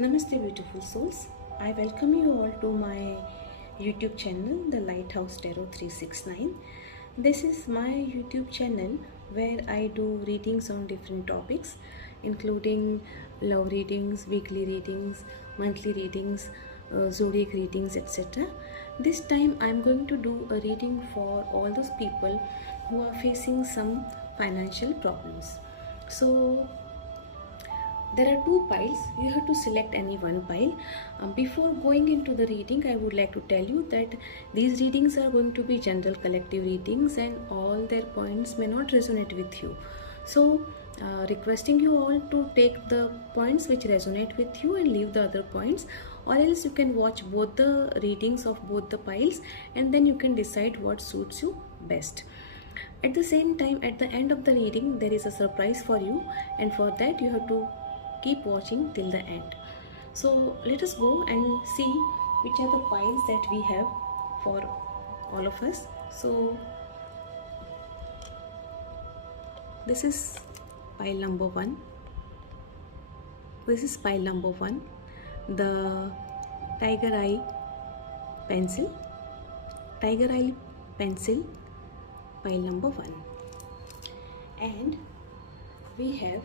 Namaste, beautiful souls. I welcome you all to my YouTube channel, the Lighthouse Tarot 369. This is my YouTube channel where I do readings on different topics, including love readings, weekly readings, monthly readings, zodiac readings, etc. This time I am going to do a reading for all those people who are facing some financial problems. So there are two piles. You have to select any one pile. Before going into the reading, I would like to tell you that these readings are going to be general collective readings and all their points may not resonate with you. So requesting you all to take the points which resonate with you and leave the other points, or else you can watch both the readings of both the piles and then you can decide what suits you best. At the same time, at the end of the reading, there is a surprise for you, and for that you have to keep watching till the end. So let us go and see which are the piles that we have for all of us. So this is pile number 1. This is pile number 1, the tiger eye pencil, pile number 1. And we have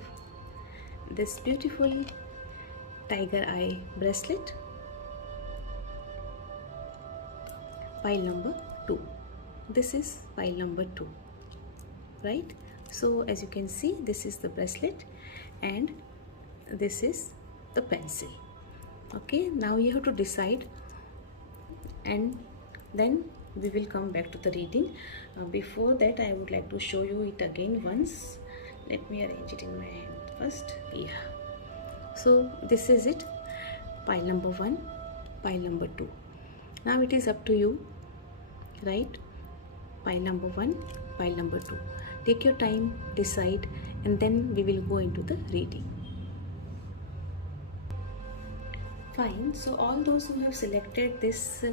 this beautiful tiger eye bracelet, pile number 2. This is pile number 2, right? So as you can see, this is the bracelet and this is the pencil. Okay, now you have to decide and then we will come back to the reading. Before that, I would like to show you it again once. Let me arrange it in my hand first. Yeah, so this is it, pile number 1, pile number 2. Now it is up to you, right? Pile number 1, pile number 2. Take your time, decide, and then we will go into the reading. Fine, so all those who have selected this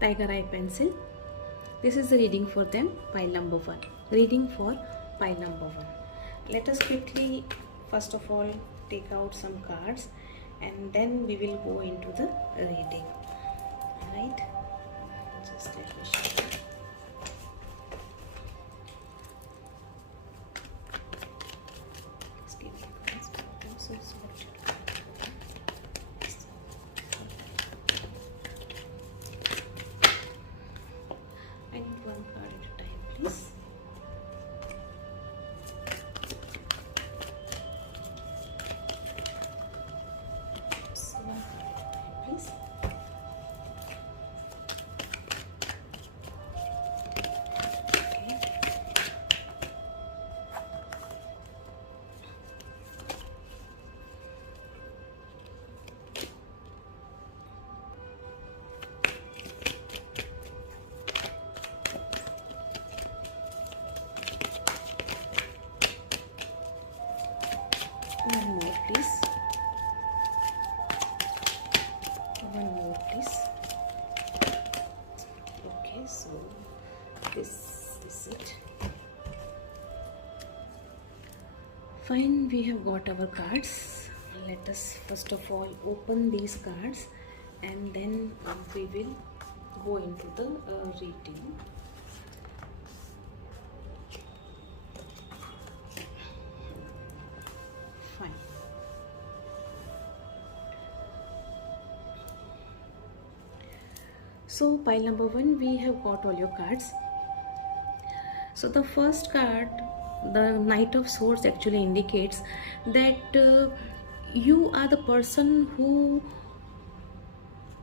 tiger eye pencil, this is the reading for them, pile number 1. Reading for pile number 1. Let us quickly first of all take out some cards and then we will go into the reading. Alright, just let me show you. Let's give you cards for them so it's what you do. I need one card at a time, please. Please. Okay. One more, please. One more, please. Okay, so this is it. Fine, we have got our cards. Let us first of all open these cards and then we will go into the reading. Fine. So pile number 1, we have got all your cards. So the first card, the Knight of Swords, actually indicates that you are the person who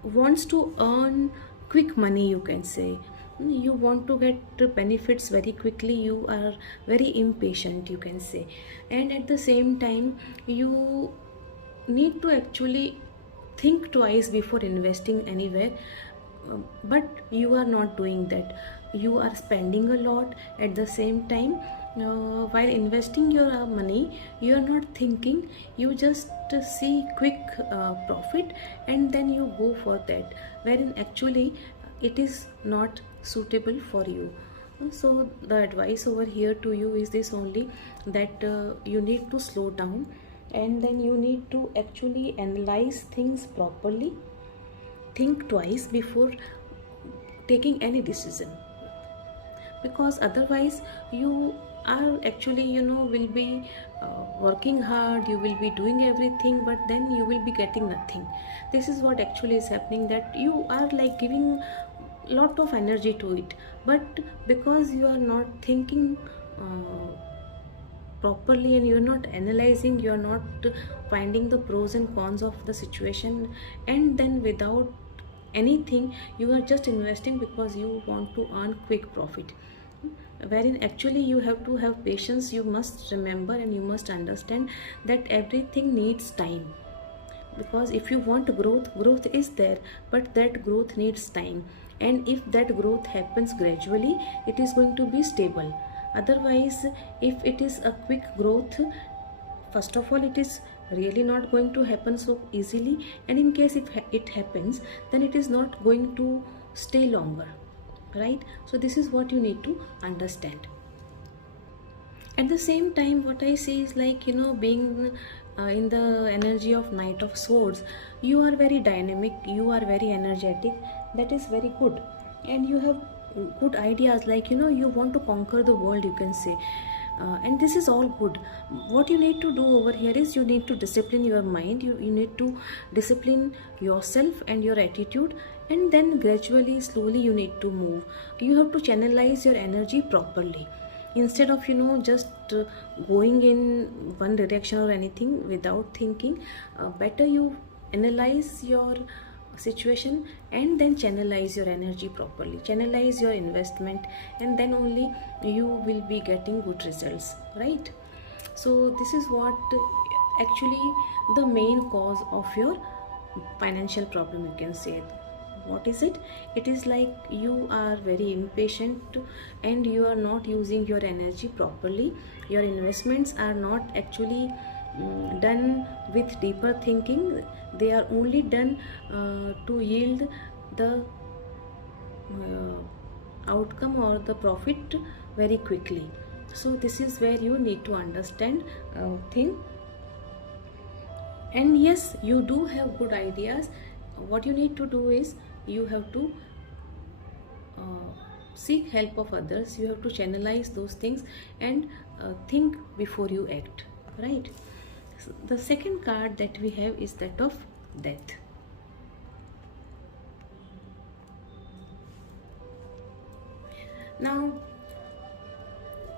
wants to earn quick money, you can say. You want to get benefits very quickly. You are very impatient, you can say. And at the same time, you need to actually think twice before investing anywhere. But you are not doing that. You are spending a lot. At the same time, while investing your money, you are not thinking. You just see quick profit and then you go for that, wherein actually it is not suitable for you. So the advice over here to you is this only, that you need to slow down and then you need to actually analyze things properly. Think twice before taking any decision, because otherwise you are actually, will be working hard, you will be doing everything, but then you will be getting nothing. This is what actually is happening, that you are like giving lot of energy to it, but because you are not thinking properly, and you're not analyzing, you're not finding the pros and cons of the situation, and then without anything, you are just investing because you want to earn quick profit, wherein actually you have to have patience. You must remember and you must understand that everything needs time, because if you want growth, growth is there, but that growth needs time, and if that growth happens gradually, it is going to be stable. Otherwise, if it is a quick growth, first of all, it is really not going to happen so easily, and in case if it happens, then it is not going to stay longer, right? So this is what you need to understand. At the same time, what I say is like, being in the energy of Knight of Swords, you are very dynamic, you are very energetic. That is very good, and you have good ideas, like, you want to conquer the world, you can say. And this is all good. What you need to do over here is you need to discipline your mind, you need to discipline yourself and your attitude, and then gradually, slowly, you need to move. You have to channelize your energy properly, instead of just going in one direction or anything without thinking. Better you analyze your situation, and then channelize your energy properly, channelize your investment, and then only you will be getting good results, right? So this is what actually the main cause of your financial problem, you can say. What is it? It is like you are very impatient, and you are not using your energy properly. Your investments are not actually done with deeper thinking. They are only done to yield the outcome or the profit very quickly. So this is where you need to understand thing. And yes, you do have good ideas. What you need to do is you have to seek help of others, you have to channelize those things, and think before you act, right? So the second card that we have is that of death. Now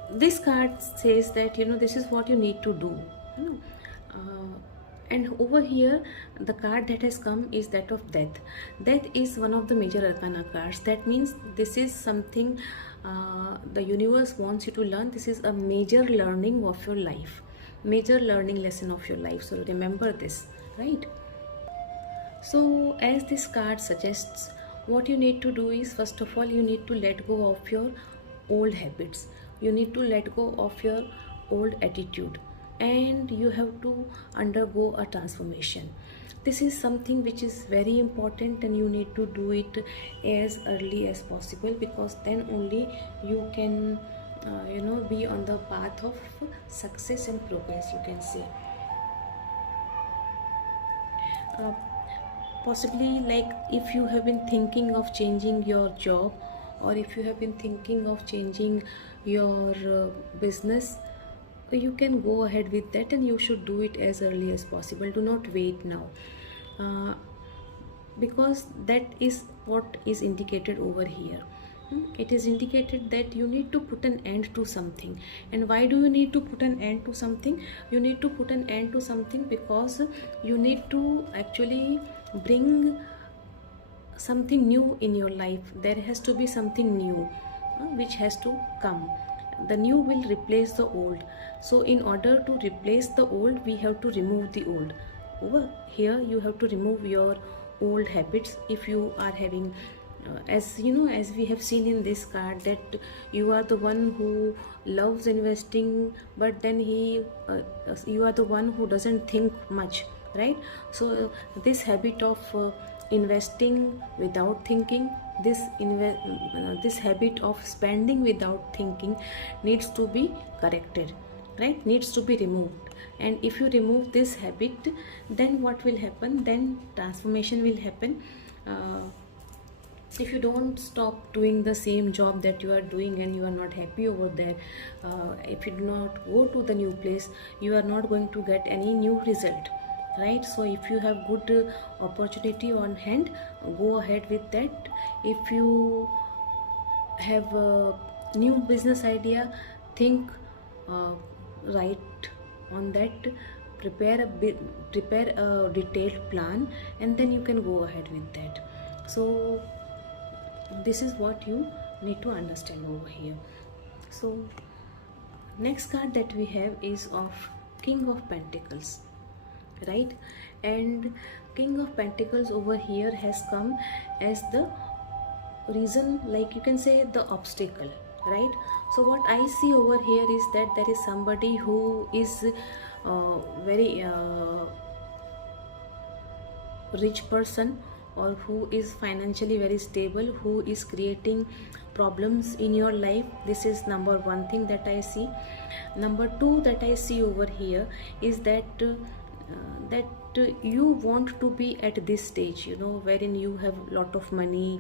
this card says that this is what you need to do, you know. And over here, the card that has come is that of death. Death is one of the major arcana cards. That means this is something the universe wants you to learn. This is a major learning of your life, major learning lesson of your life. So remember this, right? So as this card suggests, what you need to do is, first of all, you need to let go of your old habits, you need to let go of your old attitude, and you have to undergo a transformation. This is something which is very important, and you need to do it as early as possible, because then only you can be on the path of success and progress, you can say. Possibly, like, if you have been thinking of changing your job, or if you have been thinking of changing your business, you can go ahead with that, and you should do it as early as possible. Do not wait now, because that is what is indicated over here. It is indicated that you need to put an end to something. And why do you need to put an end to something? You need to put an end to something because you need to actually bring something new in your life. There has to be something new which has to come. The new will replace the old. So in order to replace the old, we have to remove the old. Over here, you have to remove your old habits. If you are having as we have seen in this card, that you are the one who loves investing, but then you are the one who doesn't think much, right? So this habit of investing without thinking, this habit of spending without thinking needs to be corrected. right, needs to be removed. And if you remove this habit, then what will happen? Then transformation will happen. If you don't stop doing the same job that you are doing and you are not happy over there, if you do not go to the new place, you are not going to get any new result, right? So if you have good opportunity on hand, go ahead with that. If you have a new business idea, think right on that, prepare a detailed plan, and then you can go ahead with that. So this is what you need to understand over here. So next card that we have is of King of Pentacles, right? And King of Pentacles over here has come as the reason, like you can say the obstacle, right? So what I see over here is that there is somebody who is very rich person, or who is financially very stable, who is creating problems in your life. This is number one thing that I see. Number two that I see over here is that you want to be at this stage, you know, wherein you have lot of money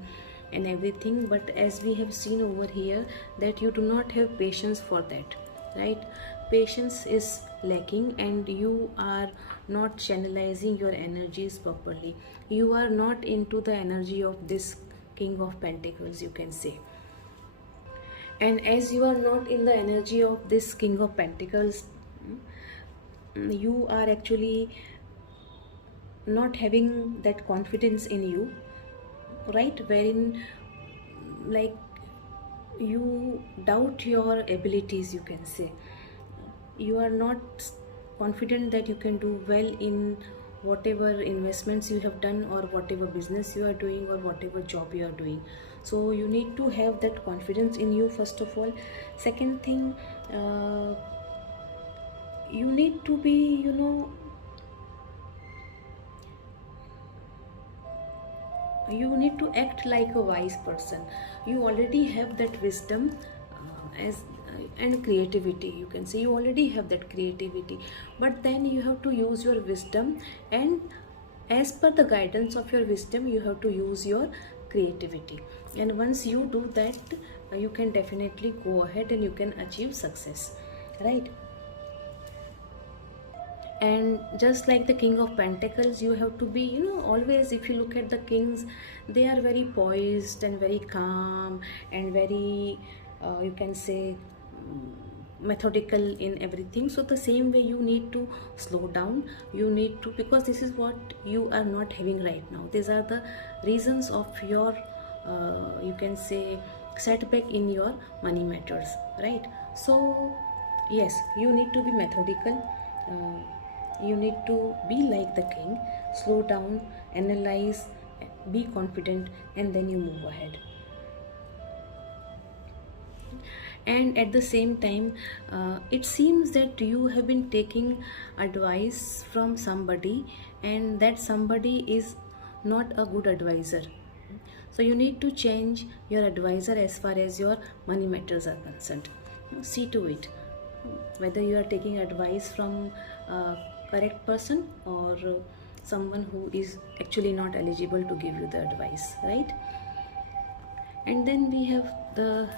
and everything, but as we have seen over here, that you do not have patience for that, right? Patience is lacking, and you are not channelizing your energies properly. You are not into the energy of this King of Pentacles, you can say. And as you are not in the energy of this King of Pentacles, you are actually not having that confidence in you, right? Wherein, like, you doubt your abilities, you can say. You are not confident that you can do well in whatever investments you have done, or whatever business you are doing, or whatever job you are doing. So you need to have that confidence in you, first of all. Second thing, you need to be, you know, you need to act like a wise person. You already have that wisdom, and creativity, you can say. You already have that creativity, but then you have to use your wisdom, and as per the guidance of your wisdom, you have to use your creativity. And once you do that, you can definitely go ahead and you can achieve success, right? And just like the King of Pentacles, you have to be, you know, always, if you look at the kings, they are very poised and very calm and very you can say methodical in everything. So the same way, you need to slow down. You need to, because this is what you are not having right now. These are the reasons of your you can say setback in your money matters, right? So yes, you need to be methodical. You need to be like the king. Slow down, analyze, be confident, and then you move ahead. And at the same time, it seems that you have been taking advice from somebody, and that somebody is not a good advisor. So you need to change your advisor as far as your money matters are concerned. See to it whether you are taking advice from a correct person, or someone who is actually not eligible to give you the advice, right? And then we have the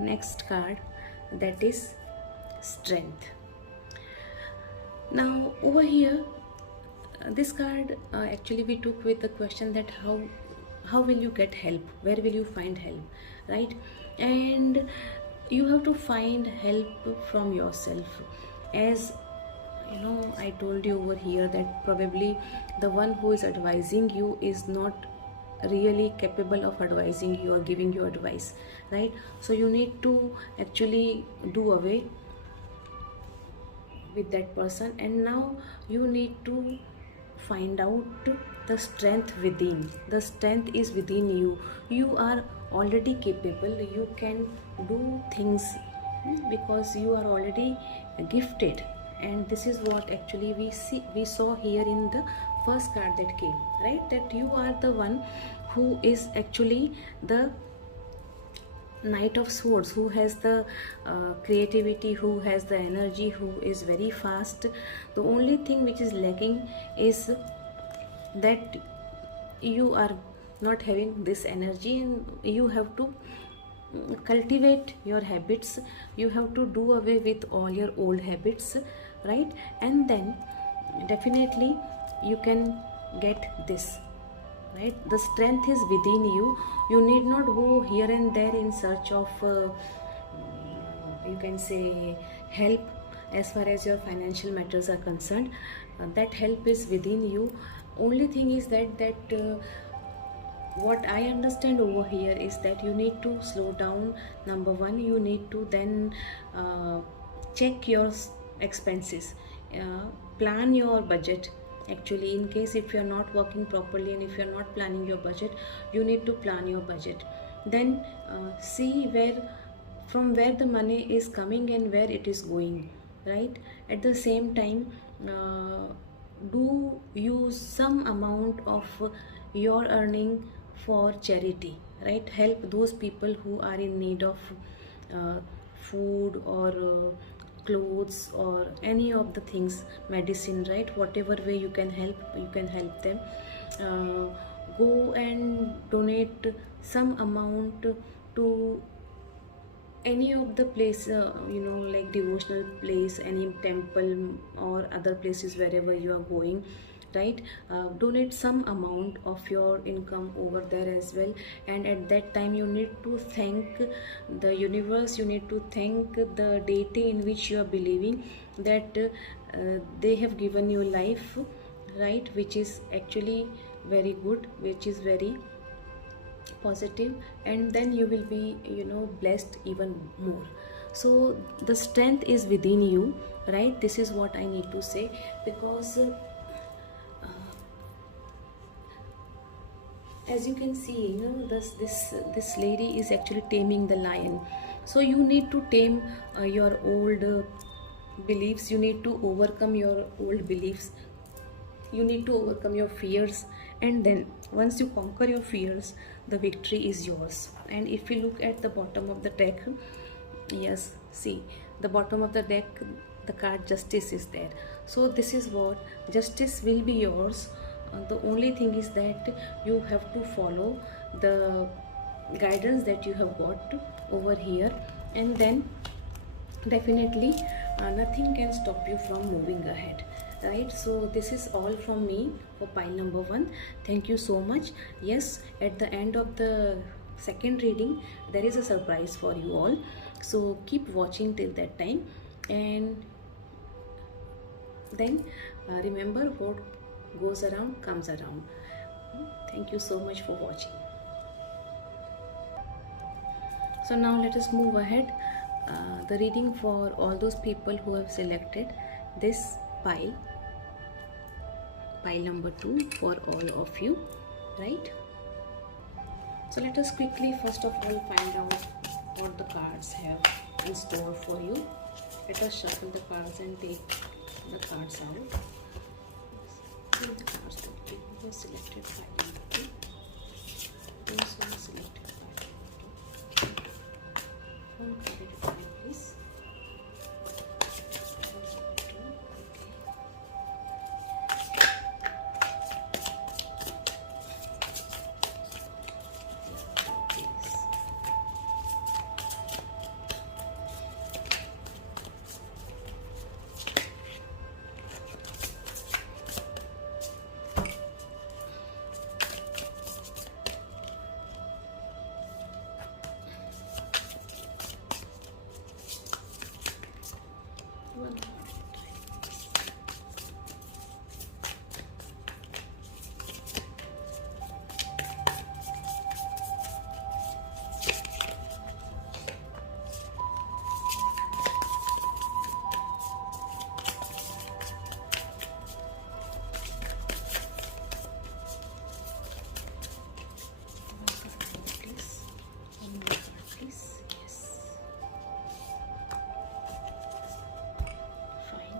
next card, that is Strength. Now over here, this card actually we took with the question that how will you get help, where will you find help, right? And you have to find help from yourself. As you know, I told you over here that probably the one who is advising you is not really capable of advising you or giving you advice, right? So you need to actually do away with that person, and now you need to find out the strength within. The strength is within you. You are already capable. You can do things because you are already gifted. And this is what actually we saw here in the first card that came, right? That you are the one who is actually the Knight of Swords, who has the creativity, who has the energy, who is very fast. The only thing which is lacking is that you are not having this energy, and you have to cultivate your habits. You have to do away with all your old habits, right? And then definitely you can get this, right? The strength is within you. You need not go here and there in search of you can say help as far as your financial matters are concerned. That help is within you. Only thing is that what I understand over here is that you need to slow down. Number one, you need to then check your expenses, plan your budget. Actually, in case if you are not working properly and if you are not planning your budget, you need to plan your budget. Then see from where the money is coming and where it is going, right? At the same time, do use some amount of your earning for charity, right? Help those people who are in need of uh, food or clothes or any of the things, medicine, right? Whatever way you can help, you can help them. Go and donate some amount to any of the place, like devotional place, any temple or other places, wherever you are going, right? Donate some amount of your income over there as well. And at that time you need to thank the universe, you need to thank the deity in which you are believing, that they have given you life, right? Which is actually very good, which is very positive, and then you will be blessed even more. So the strength is within you, right? This is what I need to say, because as you can see, this lady is actually taming the lion. So you need to tame your old beliefs. You need to overcome your old beliefs. You need to overcome your fears, and then once you conquer your fears, the victory is yours. And if you look at the bottom of the deck, yes, see, the bottom of the deck, the card Justice is there. So this is what justice will be yours. The only thing is that you have to follow the guidance that you have got over here, and then definitely nothing can stop you from moving ahead, right? So this is all from me for pile number 1. Thank you so much. Yes, at the end of the second reading there is a surprise for you all, so keep watching till that time. And then remember, what goes around comes around. Thank you so much for watching. So now let us move ahead. The reading for all those people who have selected this pile number 2 for all of you, right? So let us quickly first of all find out what the cards have in store for you. Let us shuffle the cards and take the cards out. The cards that you have selected pile number 2. Those who have selected pile number 2. One card at a time, please.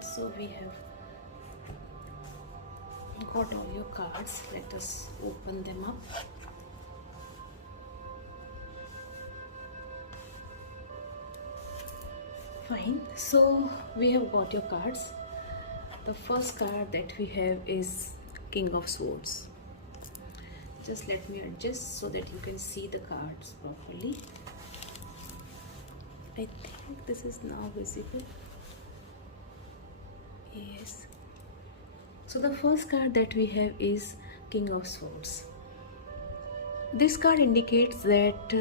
So we have got all your cards. Let us open them up. Fine. So we have got your cards. The first card that we have is King of Swords. Just let me adjust so that you can see the cards properly. I think this is now visible. Yes. So the first card that we have is King of Swords. This card indicates that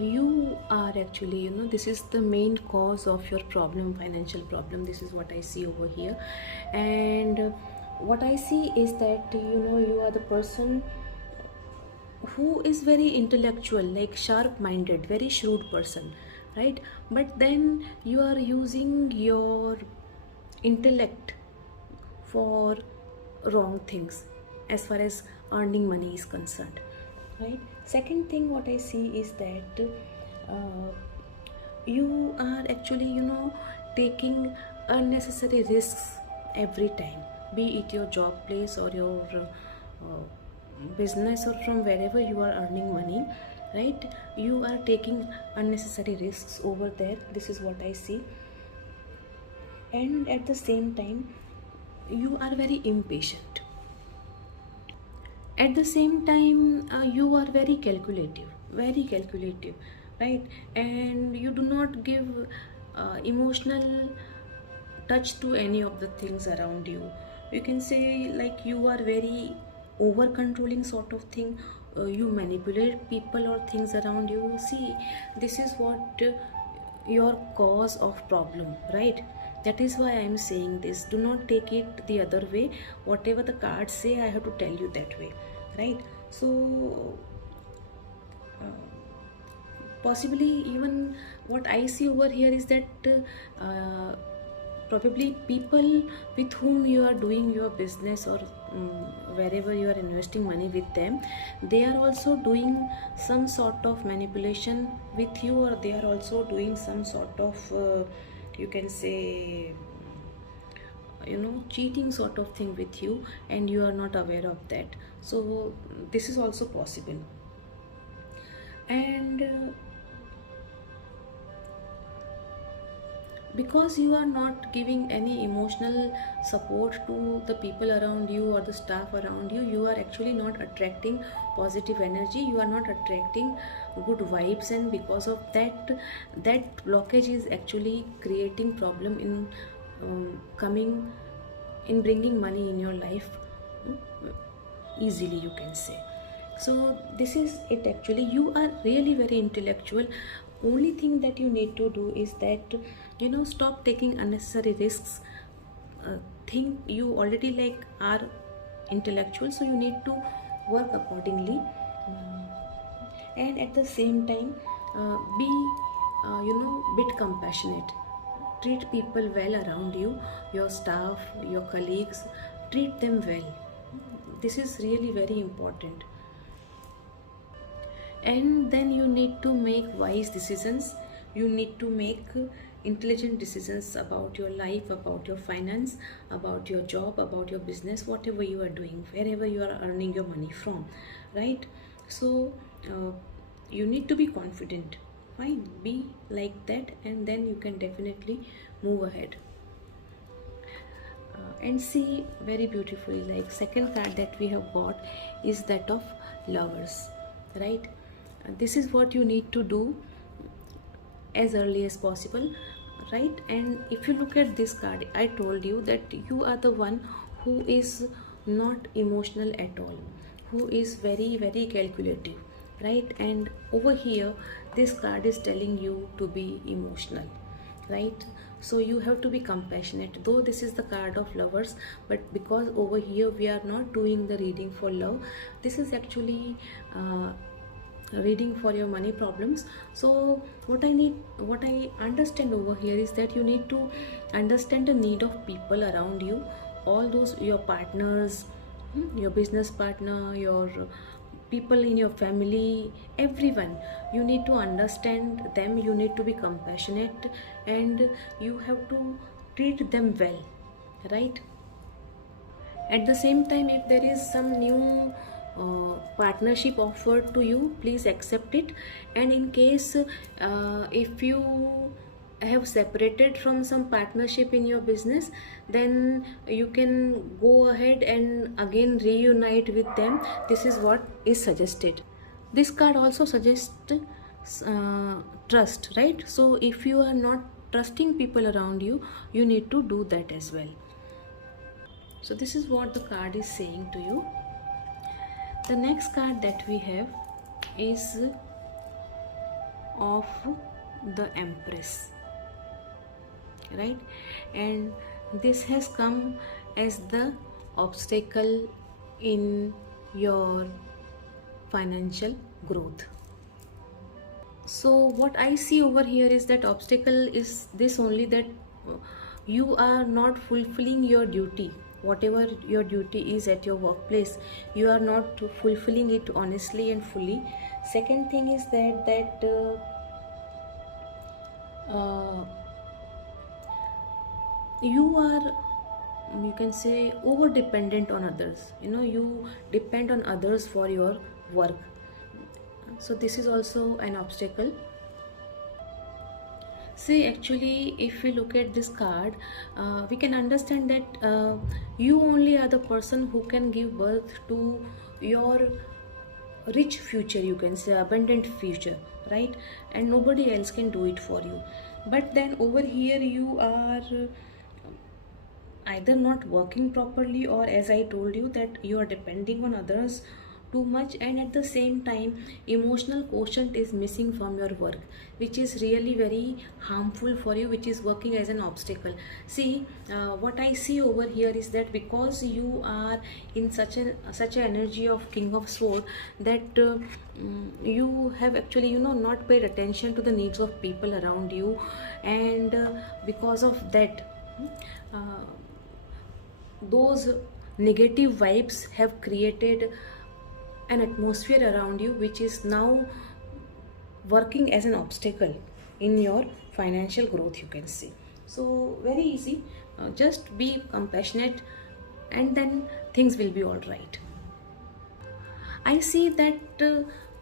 you are actually, this is the main cause of your problem, financial problem. This is what I see over here. And what I see is that, you are the person who is very intellectual, like sharp minded, very shrewd person, right? But then you are using your intellect for wrong things as far as earning money is concerned, right? Second thing what I see is that you are actually, taking unnecessary risks every time, be it your job place or your business or from wherever you are earning money, right? You are taking unnecessary risks over there. This is what I see. And at the same time, you are very impatient. At the same time, you are very calculative, right? And you do not give emotional touch to any of the things around you. You can say like you are very over controlling sort of thing. You manipulate people or things around you. See, this is what your cause of problem, right? That is why I am saying this. Do not take it the other way. Whatever the cards say, I have to tell you that way, right? So possibly even what I see over here is that probably people with whom you are doing your business or wherever you are investing money with them, they are also doing some sort of manipulation with you, or they are also doing some sort of you can say cheating sort of thing with you, and you are not aware of that. So this is also possible. And because you are not giving any emotional support to the people around you or the staff around you, you are actually not attracting positive energy, you are not attracting good vibes, and because of that blockage is actually creating problem in bringing money in your life easily, you can say. So this is it. Actually, you are really very intellectual. Only thing that you need to do is that stop taking unnecessary risks. Think you already like are intellectual, so you need to work accordingly. And at the same time, be bit compassionate. Treat people well around you, your staff, your colleagues. Treat them well. This is really very important. And then you need to make wise decisions. You need to make intelligent decisions about your life, about your finance, about your job, about your business, whatever you are doing, wherever you are earning your money from, right? So you need to be confident. Fine, be like that, and then you can definitely move ahead. And see very beautifully, like second card that we have got is that of Lovers, right? This is what you need to do as early as possible, right? And if you look at this card, I told you that you are the one who is not emotional at all, who is very very calculative, right? And over here this card is telling you to be emotional, right? So you have to be compassionate, though this is the card of Lovers, but because over here we are not doing the reading for love, this is actually reading for your money problems. So what I understand over here is that you need to understand the need of people around you, all those, your partners, your business partner, your people in your family, everyone. You need to understand them, you need to be compassionate, and you have to treat them well, right? At the same time, if there is some new partnership offered to you, please accept it. And in case if you have separated from some partnership in your business, then you can go ahead and again reunite with them. This is what is suggested. This card also suggests trust, right? So if you are not trusting people around you, you need to do that as well. So this is what the card is saying to you. The next card that we have is of the Empress, right? And this has come as the obstacle in your financial growth. So what I see over here is that obstacle is this only, that you are not fulfilling your duty. Whatever your duty is at your workplace, you are not fulfilling it honestly and fully. Second thing is that you are, you can say, over dependent on others. You depend on others for your work. So this is also an obstacle. See, actually, if we look at this card, we can understand that you only are the person who can give birth to your rich future, you can say abundant future, right? And nobody else can do it for you. But then over here you are either not working properly, or as I told you, that you are depending on others too much, and at the same time emotional quotient is missing from your work, which is really very harmful for you, which is working as an obstacle. See, what I see over here is that because you are in such an energy of King of Sword, that you have actually not paid attention to the needs of people around you, and because of that those negative vibes have created an atmosphere around you, which is now working as an obstacle in your financial growth, you can see. So very easy, just be compassionate, and then things will be all right. I see that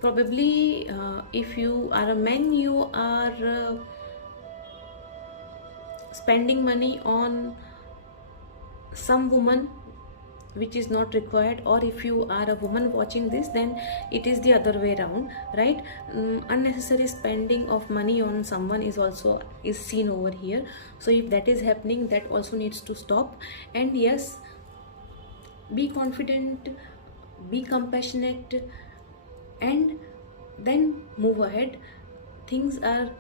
probably if you are a man, you are spending money on some woman which is not required, or if you are a woman watching this, then it is the other way around, right? Unnecessary spending of money on someone is also seen over here. So if that is happening, that also needs to stop. And yes, be confident, be compassionate, and then move ahead. Things are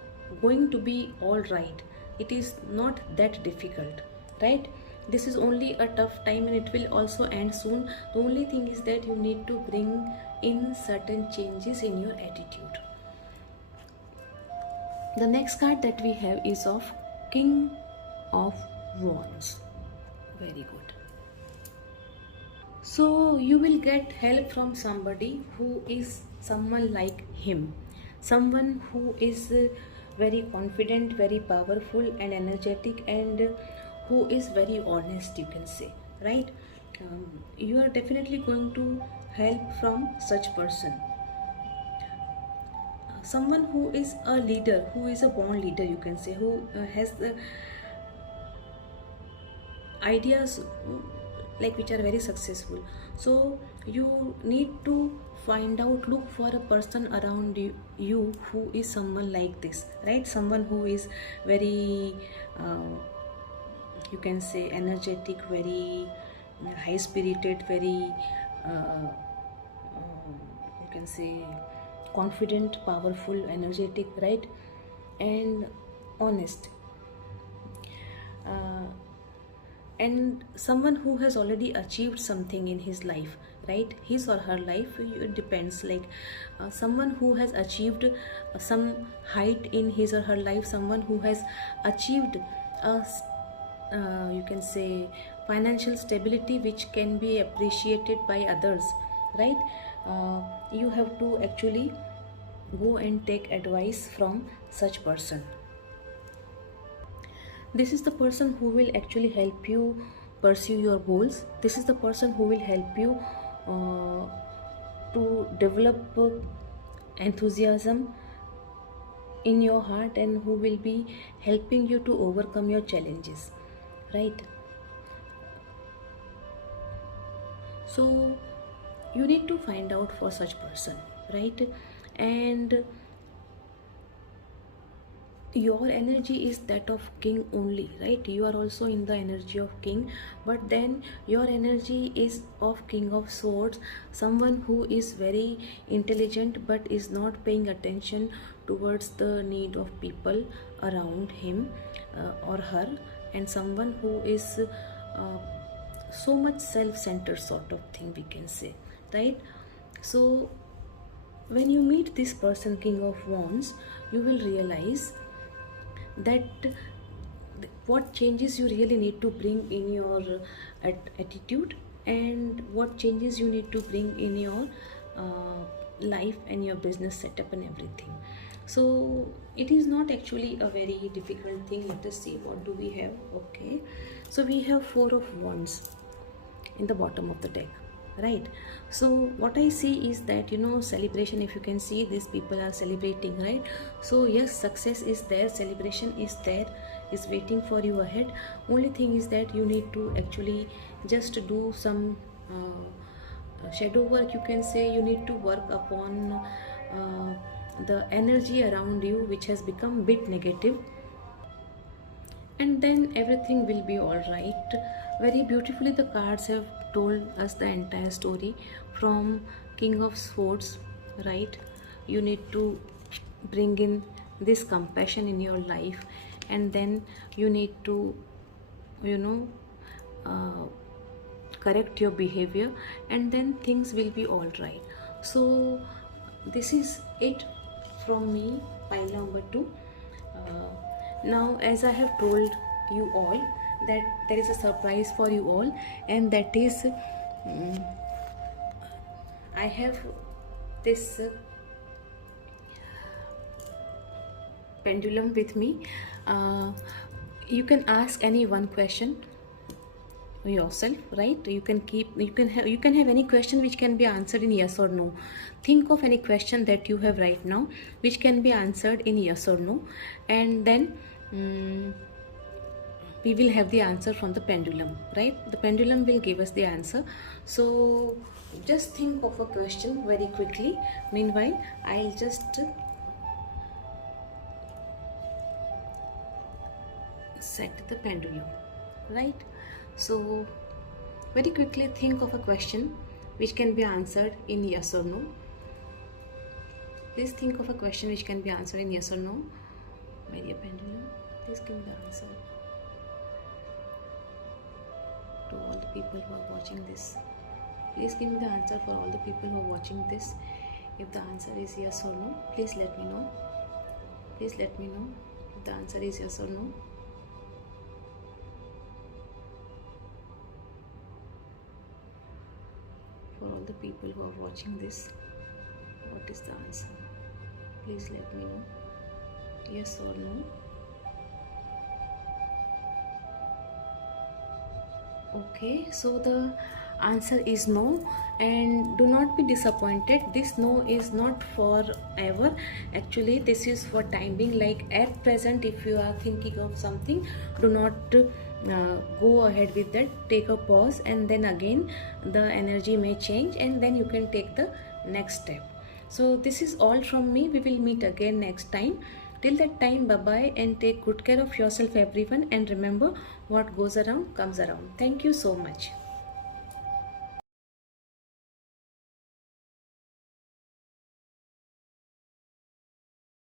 going to be all right. It is not that difficult, right? This is only a tough time, and it will also end soon. The only thing is that you need to bring in certain changes in your attitude. The next card that we have is of King of Wands. Very good. So you will get help from somebody who is someone like him, someone who is very confident, very powerful and energetic, and who is very honest, you can say, right? You are definitely going to help from such person. Someone who is a leader, who is a born leader, you can say, who has the ideas like which are very successful. So you need to find out, look for a person around you who is someone like this, right? Someone who is very you can say energetic, very high spirited, very you can say confident, powerful, energetic, right? And honest, and someone who has already achieved something in his life, right? His or her life, it depends, like someone who has achieved some height in his or her life, someone who has achieved a you can say financial stability which can be appreciated by others, right? You have to actually go and take advice from such person. This is the person who will actually help you pursue your goals. This is the person who will help you to develop enthusiasm in your heart and who will be helping you to overcome your challenges, right? So you need to find out for such person, right? And your energy is that of king only, right? You are also in the energy of king, but then your energy is of king of swords, someone who is very intelligent but is not paying attention towards the need of people around him or her, and someone who is so much self-centered sort of thing, we can say, right? So when you meet this person, king of wands, you will realize that what changes you really need to bring in your attitude, and what changes you need to bring in your life and your business setup and everything. So it is not actually a very difficult thing. Let us see what do we have. Okay, so we have 4 of wands in the bottom of the deck, right? So what I see is that, you know, celebration, if you can see, these people are celebrating, right? So yes, success is there, celebration is there, is waiting for you ahead. Only thing is that you need to actually just do some shadow work, you can say. You need to work upon the energy around you, which has become bit negative, and then everything will be all right. Very beautifully the cards have told us the entire story from king of swords, right? You need to bring in this compassion in your life, and then you need to, you know, correct your behavior, and then things will be all right. So this is it from me, pile number 2. Now, as I have told you all, that there is a surprise for you all, and that is I have this pendulum with me. You can ask any one question yourself, right? You can have any question which can be answered in yes or no. Think of any question that you have right now which can be answered in yes or no, and then we will have the answer from the pendulum, right? The pendulum will give us the answer. So just think of a question very quickly. Meanwhile, I'll just set the pendulum, right? So very quickly think of a question which can be answered in yes or no. Please think of a question which can be answered in yes or no. My dear pendulum, please give me the answer. To all the people who are watching this, please give me the answer for all the people who are watching this. If the answer is yes or no, please let me know. Please let me know if the answer is yes or no. For all the people who are watching this, what is the answer? Please let me know. Yes or no? Okay, so the answer is no, and do not be disappointed. This no is not forever. Actually, this is for time being. Like at present, if you are thinking of something, do not go ahead with that. Take a pause, and then again the energy may change, and then you can take the next step. So this is all from me. We will meet again next time. Till that time, bye bye, and take good care of yourself, everyone. And remember, what goes around comes around. Thank you so much.